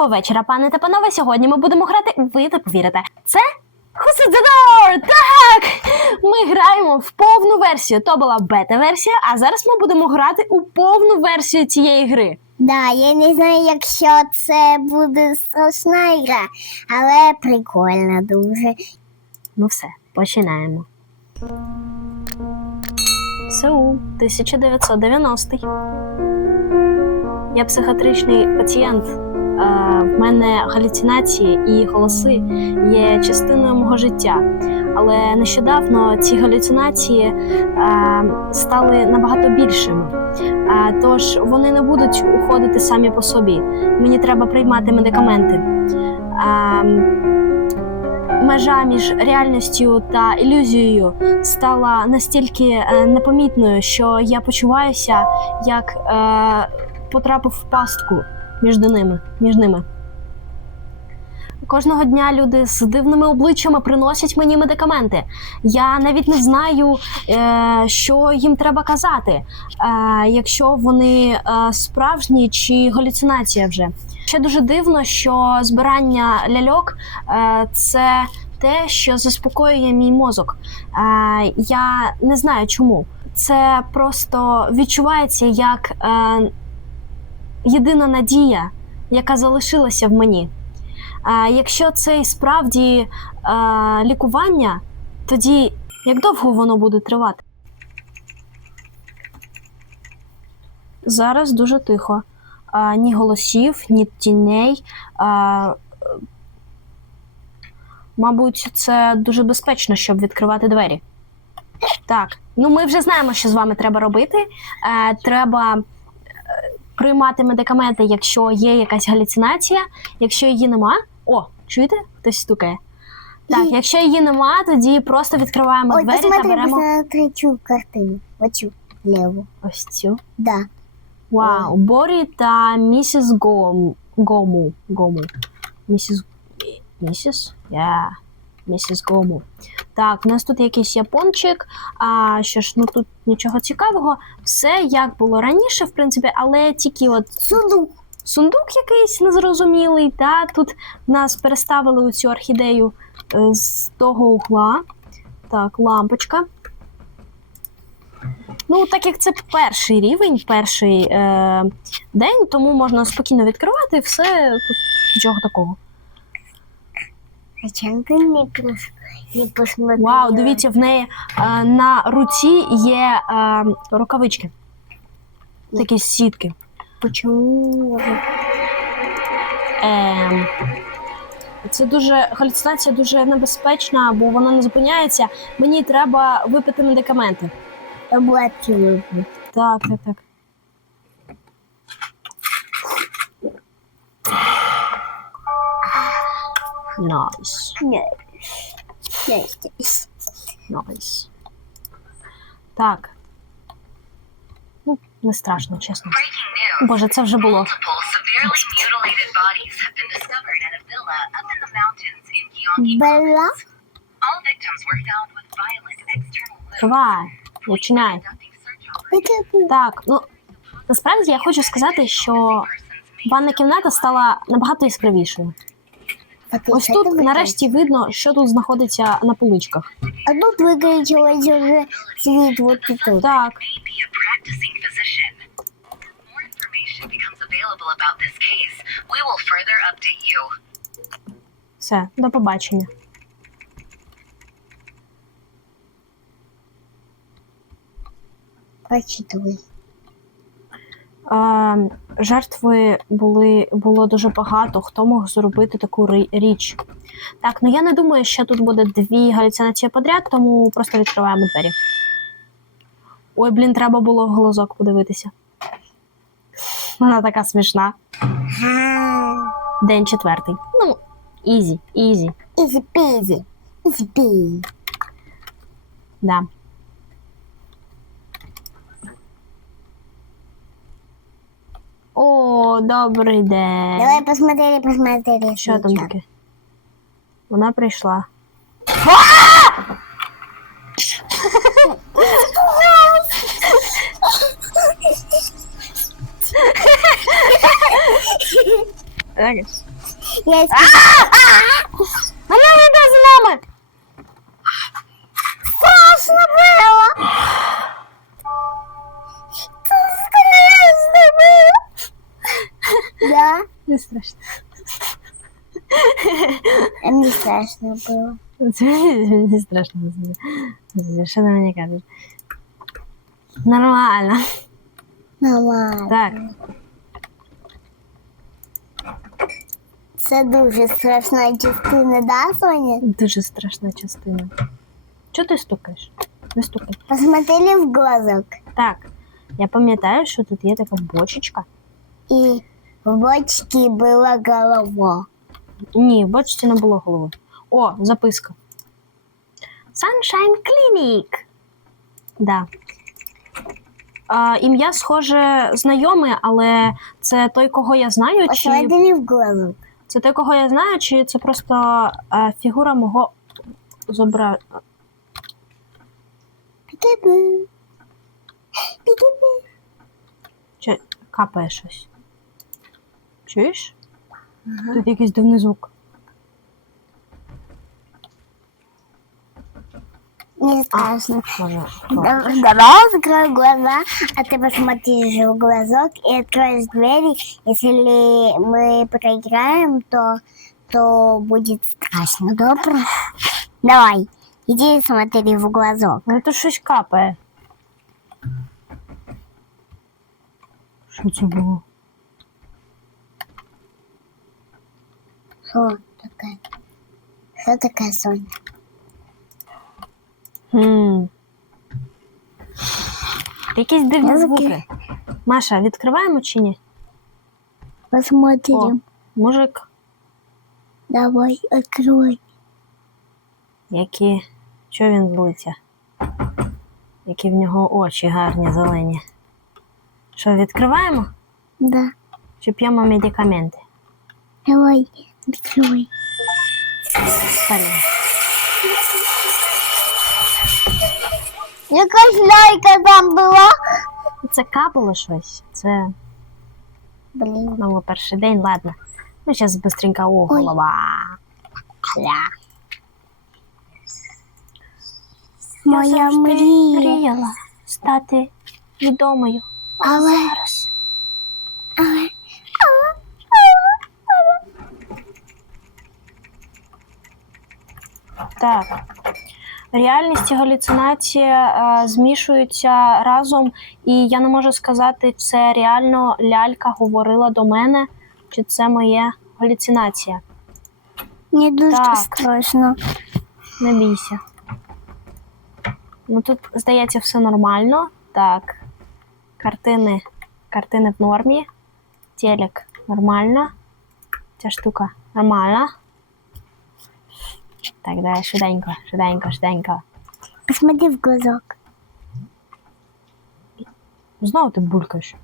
Доброго вечора, пане та панове. Сьогодні ми будемо грати. Ви не повірите. Це Who's at the door? Так! Ми граємо в повну версію. То була бета-версія, а зараз ми будемо грати у повну версію цієї гри. Да, я не знаю, якщо це буде страшна гра, але прикольна дуже. Ну все, починаємо. Сеул, 1990. Я психіатричний пацієнт. Е, В мене галюцинації і голоси є частиною мого життя. Але нещодавно ці галюцинації е, стали набагато більшими. Е, Тож вони не будуть уходити самі по собі. Мені треба приймати медикаменти. Межа між реальністю та ілюзією стала настільки непомітною, що я почуваюся, як потрапив в пастку між ними. Між ними. Кожного дня люди з дивними обличчями приносять мені медикаменти. Я навіть не знаю, е, що їм треба казати, е, якщо вони е, справжні чи галюцинація вже. Ще дуже дивно, що збирання ляльок це те, що заспокоює мій мозок. Я не знаю чому. Це просто відчувається як єдина надія, яка залишилася в мені. Е, якщо це і справді е, лікування, тоді як довго воно буде тривати? Зараз дуже тихо. А, ні голосів, ні тіней. А, мабуть, це дуже безпечно, щоб відкривати двері. Так, ну ми вже знаємо, що з вами треба робити. Е, треба приймати медикаменти, якщо є якась галюцинація. Якщо її нема. О, чуєте? Хтось стукає. Так, якщо її нема, тоді просто відкриваємо Ой, двері та посмотри, беремо посмотри цю картину. Оцю леву. ось цю. Да. Вау, Борі та місіс Гому. Гому. Гому. Місіс. Місіс? Я. Місіс Гому. Так, у нас тут якийсь япончик. А що ж, ну тут нічого цікавого. Все як було раніше, в принципі, але тільки от Сундук. сундук якийсь незрозумілий. Та тут нас переставили цю орхідею е, з того угла. Так, лампочка. Ну, так як це перший рівень, перший е, день, тому можна спокійно відкривати все тут нічого такого. Зачем ти не, посмотрела? Вау, дивіться, в неї е, на руці є е, рукавички. Такі сітки. Почему? Ем, це дуже галюцинація дуже небезпечна, бо вона не зупиняється. Мені треба випити медикаменти. Таблетки випить. Так, так, так. Найс, Ні. Ні. найс. Так. Ну, не страшно, чесно. Боже, це вже було. Белла? Давай, починай. Так, ну насправді я хочу сказати, що ванна кімната стала набагато яскравішою. Ось тут нарешті видно, що тут знаходиться на поличках. А тут виключилось уже світ вот тут. Так, May a practicing physician. More information becomes available about this case. We will further update you. все, до побачення. Прочитывай. Жертви були було дуже багато. Хто мог зробити таку річ? Так, ну я не думаю, що тут буде дві галюцинації подряд, тому просто відкриваємо двері. Ой, блін, треба було в глазок подивитися. Вона така смішна. День четвертий. Ну, ізі, ізі. Easy peasy. Да. О, добрий день. Давай посмотрели, посмотрели. Що там таке? Вона прийшла. Я Вона йде з нами! страшно було. Не страшно. А Мені страшно було. Це не страшно. Що ти мені кажеш? Нормально. Нормально. Так. Це дуже страшна частина, да, Соня? Дуже страшна частина. Чого ти стукаєш? Не стукай. Посмотрели в глазок. Так, я пам'ятаю, що тут є така бочечка. І в бочці була голова. Ні, в бочці не було голови. О, записка. Sunshine Clinic. Да. А, ім'я схоже знайоме, але це той, кого я знаю, чи в це той, кого я знаю, чи це просто а, фігура мого зобра... Пікабу. Пікабу. Чи капає щось. Чуєш? Тут якийсь дивний звук. Не страшно. Може. Давай открою глаза, а ты посмотришь в глазок и откроешь двери. Если мы проиграем, то, то будет страшно, добро? Давай, иди смотри в глазок. Але тут щось капає. Що це було? Что такое? Что такое, Соня? Хм. Якісь дивні Я звуки. Маша, відкриваємо чи ні? Посмотрим. О. Мужик, Давай, открой. які. Що він злиться? Які в нього очі гарні, зелені. Що, відкриваємо? Да, Чи п'ємо медикаменти? давай, Палі. Якась лайка там була? Це капало щось. Це Блин. знову перший день, ладно. Ну, зараз быстренько о, голова. Ля. Моя мрія. мріяла стати відомою. Але, Зараз. але, Так. Реальність і галюцинація е, змішуються разом, і я не можу сказати, це реально лялька говорила до мене, чи це моя галюцинація. Мені дуже Так. страшно. Не бійся. Ну тут, здається, все нормально. Так. Картини. Картини в нормі. Телек нормально. Ця штука нормальна. Так, давай, швиденько, швиденько, швиденько. Посмотри в глазок. Знову ти булькаєш.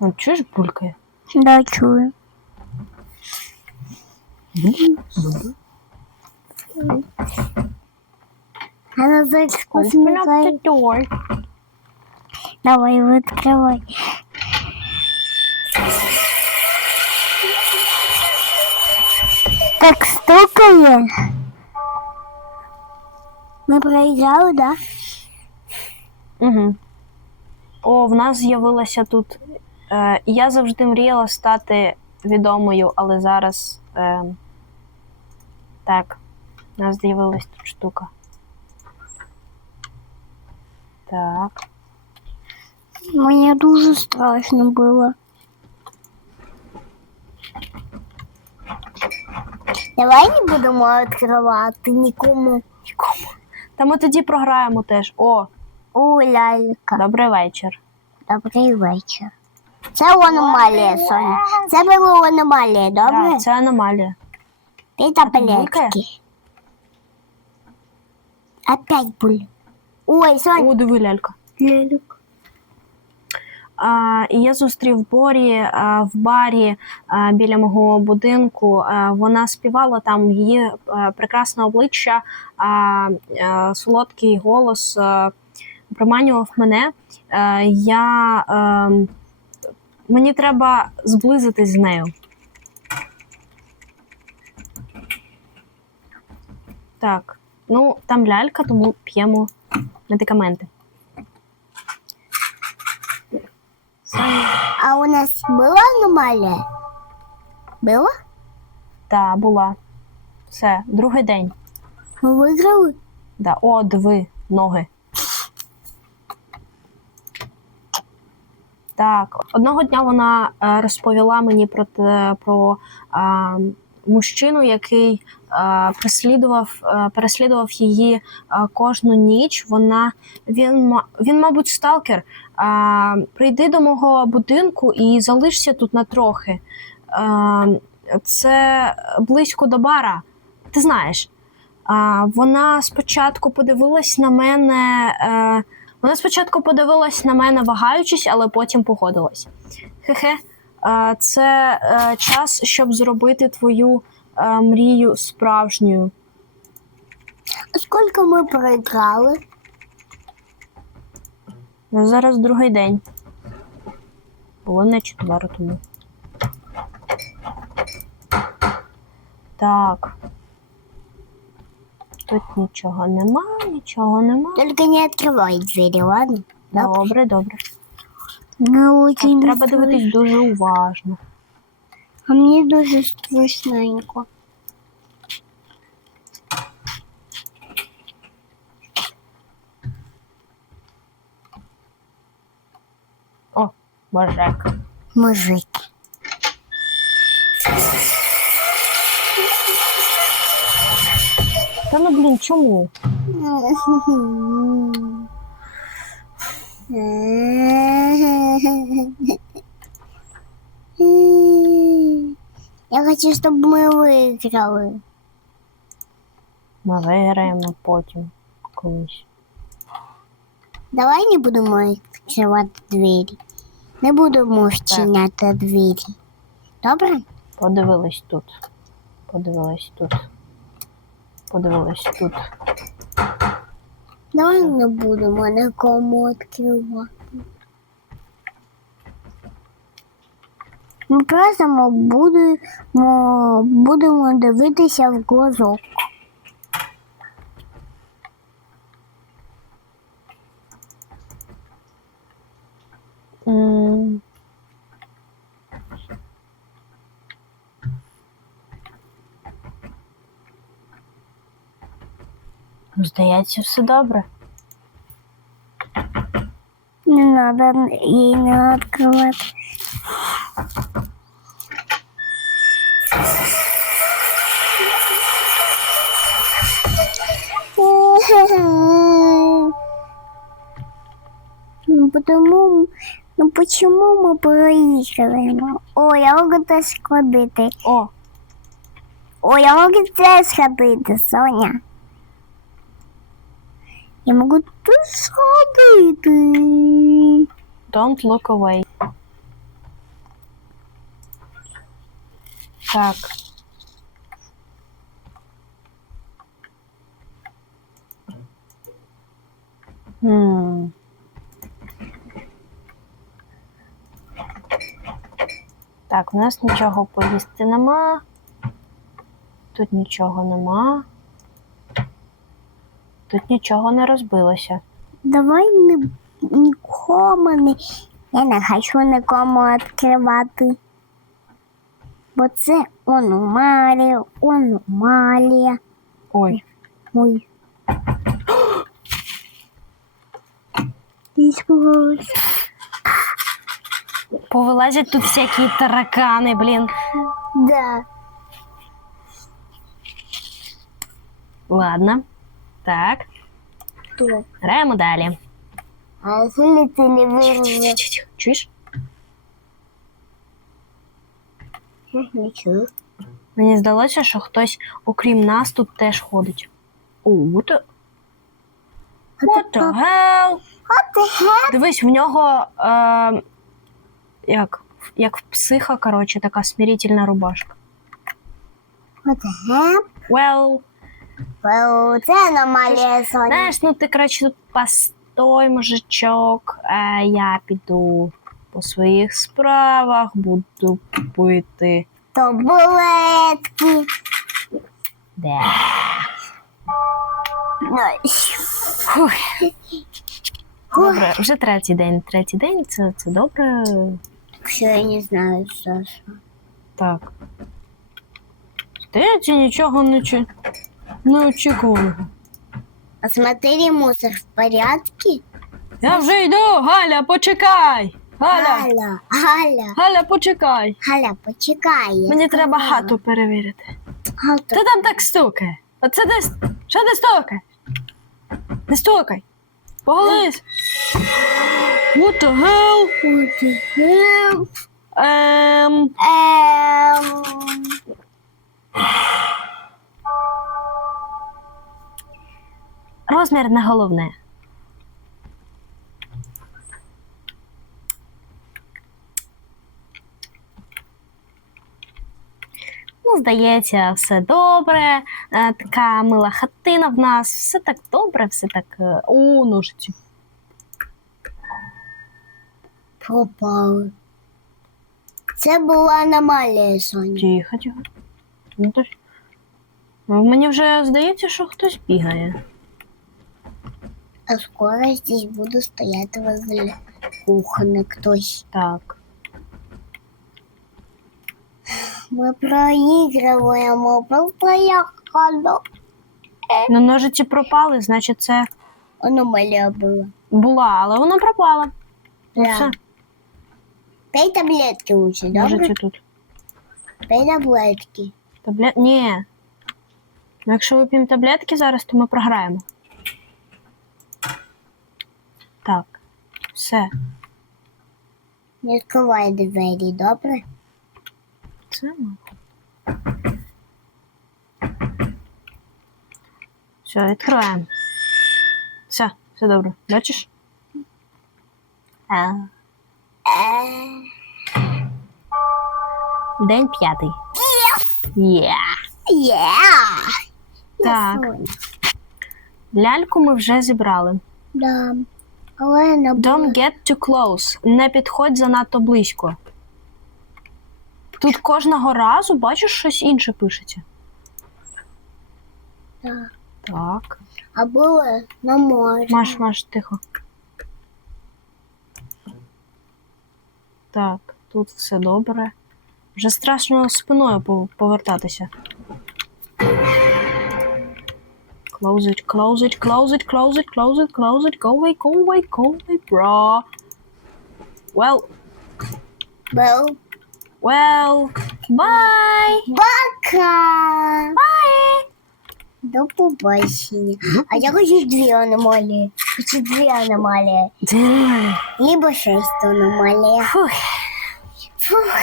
Ну, чуєш булькає? Да, чую. А назад Open up посмотри. the door. Давай, открывай. Стукає. Ми проіграли, да? Угу. О, в нас з'явилася тут. Е, я завжди мріяла стати відомою, але зараз. Е, так, у нас з'явилась тут штука. Так. Мені дуже страшно було. Давай не будемо відкривати нікому. Та ми тоді програємо теж. О, О, лялька. добрий вечір. Добрий вечір. Це аномалія, Соня. Це було аномалія, добре? Так, це аномалія. Ти таблетки. Опять буль. Ой, Соня. О, диви лялька. Лялька. І я зустрів Борі в барі біля мого будинку. Вона співала там її а, прекрасне обличчя, а, а, солодкий голос. а, приманював мене. Е, я, е, мені треба зблизитись з нею. Так, ну там лялька, тому п'ємо медикаменти. А у нас была аномалия? Было? Та була. Все, другий день. Мы выиграли? Да. О, диви, ноги. Так, одного дня вона е, розповіла мені про, те, про е, мужчину, який е, переслідував, е, переслідував її е, кожну ніч. Вона, він, він, мабуть, сталкер. Е, прийди до мого будинку і залишся тут на трохи. Е, це близько до бара. Ти знаєш. Вона спочатку подивилась на мене. Е, вона спочатку подивилась на мене, вагаючись, але потім погодилась. Хе-хе, е, це е, час, щоб зробити твою е, мрію справжньою. А Сколько мы проиграли? Ну, зараз другий день. Було не четверо тому. Так. Тут нічого нема, нічого нема. Только не открывай двери, ладно? Добре, добре. Ну, треба дивитись дуже уважно. А мне дуже страшненько. О, божек. Мужик. Та ну блін, чому? Я хочу, чтобы мы выиграли. Ми виграємо потім колись. Давай не будемо відкривати двері. Не будемо вчиняти двері. Добре? Подивились тут. Подивились тут. Подивились тут. Давай не будемо нікому відкривати. Ми просто будемо, будемо дивитися в глазок. М. Здається, все добре. Не треба її не відкривати. Ну, потому, ну почему мы проигрываем? О, я можу це сходити. О, О, я можу це сходити, Соня. Я можу тут сходити. don't look away. Так. Так, у нас нічого поїсти нема. Тут нічого нема. Тут нічого не розбилося. Давай не, нікому не. Я не хочу нікому відкривати. Бо це аномалія, аномалія. Ой. Ой. Испугалась. Повилазять тут всякі таракани, блін. Да. Ладно. Так, Что? граємо далі. А если ты не вырвешь? Чуєш? Ничего. Мені здалося, що хтось, окрім нас, тут теж ходить. О, what the... What the hell? What the heck? Дивись, в нього е, як, як в психа, коротше, така смирительна рубашка. What the heck? Well, Well, це аномалія, Соня. знаєш, ну ти, коротше, тут пас, той мужичок, е, я піду по своїх справах, буду пити. Таблетки. Де? Ну, Добре, вже третій день. Третій день це, це добре. Що я не знаю, що. Так. Здається, нічого не, чи... неочікуваного. А смотри, мусор в порядке? Я вже йду, Галя, почекай! Галя! Галя, Галя, Галя, почекай! Галя, почекай. я Мені треба сказала. хату перевірити. Хату. Ти там так стукає. Оце десь. Що ти стукає? Не стукай. Поголись. What the hell? Ем, Ем, ем, розмір не головне. Ну, здається, все добре. Е, Така мила хатина в нас, все так добре, все так. е, О, ножиці. пропали. Це була аномалія, Соня. Тихо, тихо. Ну, то... ж- Ну, Мені вже здається, що хтось бігає. А скоро здесь буду стоять возле кухни хтось. Так. Ми проігруємо, просто ходу. Ну, ножиці пропали, значить, це Аномалія була. була, але вона пропала. Ну, Да. все, Пей таблетки лучше, добре? ножиці тут. Пей таблетки. Таблет... Ні. Ну, якщо вип'ємо таблетки зараз, то ми програємо. Так. Все. Не відкривай двері, добре? Це. Все, відкриваємо. Все, все добре. Бачиш? День п'ятий. Є. Є! Так. Ляльку ми вже зібрали. Да. Але не. Don't get too close. Не підходь занадто близько. Тут кожного разу бачиш щось інше пишеться. Да. Так. А було на морі. Маш, Маш, тихо. Так, тут все добре. Вже страшно спиною пов- повертатися. Close it, close it, close it, close it, close it, close it, go away, go away, go away, bro. Well, Був well, bye! Пока! Bye! До побачення. А я хочу дві аномалії. Хочу дві аномалії. Damn. Либо шесть аномалій. Фух. Фух.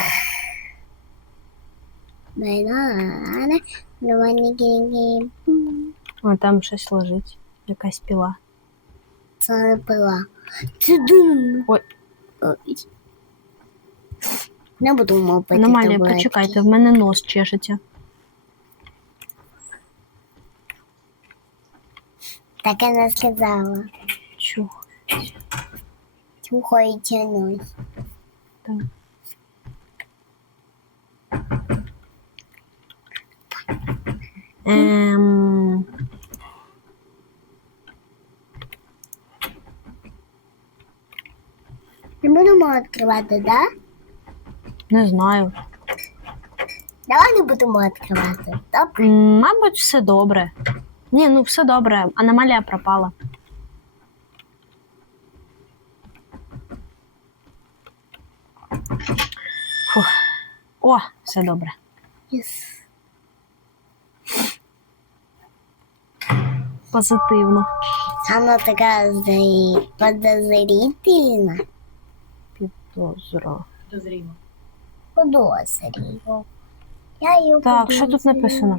Банана. Банана. гінь О, там щось лежить. Якась піла. Це не пила. Це дум. Ой. Ой. Не буду мовити. Аномалія, почекайте, в мене нос чешеться. Так я не сказала. Чух. Чухо і тянусь. Так. Ем... Не будемо відкривати, да? Не знаю. Давай не будемо відкривати. Добре? М, Мабуть, все добре. Ні, ну все добре. Аномалія пропала. Фух. О, все добре. Yes. Позитивно. Она такая зри- подозрительна. Підозро. Подозрію. Я її Так, що тут написано?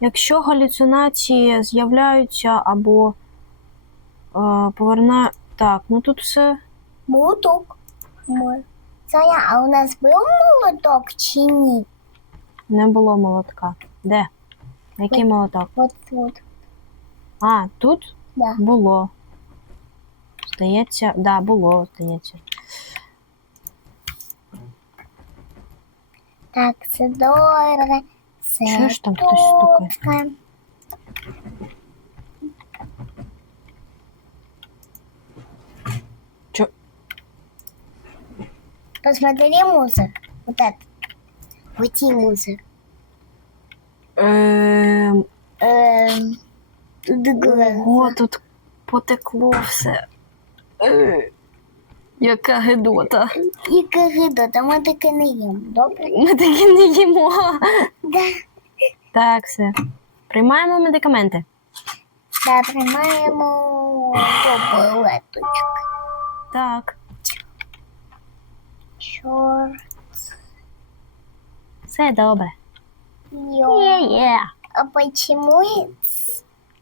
Якщо галюцинації з'являються або е, поверна. Так, ну тут все. Молоток. Мой. Соня, а у нас був молоток чи ні? Не було молотка. Де? Який молоток? От тут. А, тут Да. було. Здається, да, було, здається. Так, це добре. Це Чого ж там хтось стукає? Чо? Посмотри мусор. Вот это. Вот и мусор. Эм, другое. Ого, тут потекло все. Е, яка гидота. І коридор, там ми таке не їмо, добре? Ми таки не їмо. Да. Так, все. Приймаємо медикаменти. Да, приймаємо таблеточку. Так. Чорт. Все добре. Йо. А почему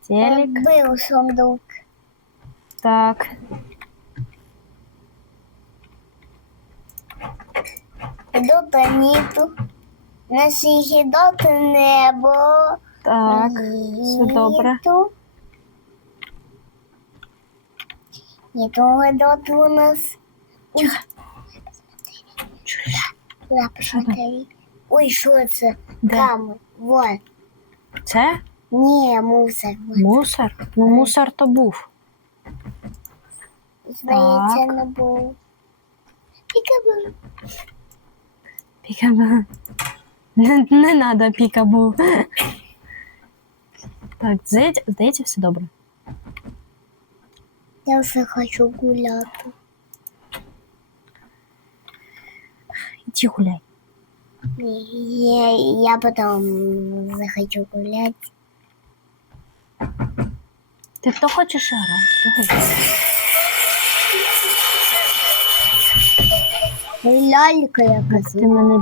Телек. был сундук? Так. Дота нету. Наших доти небо. Так. Все добре. Нету доти у нас. Ой, Чуєш? Ой, що це? Де? Камень. Вот. Це Не, мусор. мусор? Ну, мусор то був. Здається, не був. Пікабу. Пікабу. Не, не надо пікабу. Так, здається, здається, все добре. Я все хочу гуляти. Іди гуляй. Я, я потом захочу гулять. Ти то хочеш грати? То гуляй. Лялька якась. Ти мене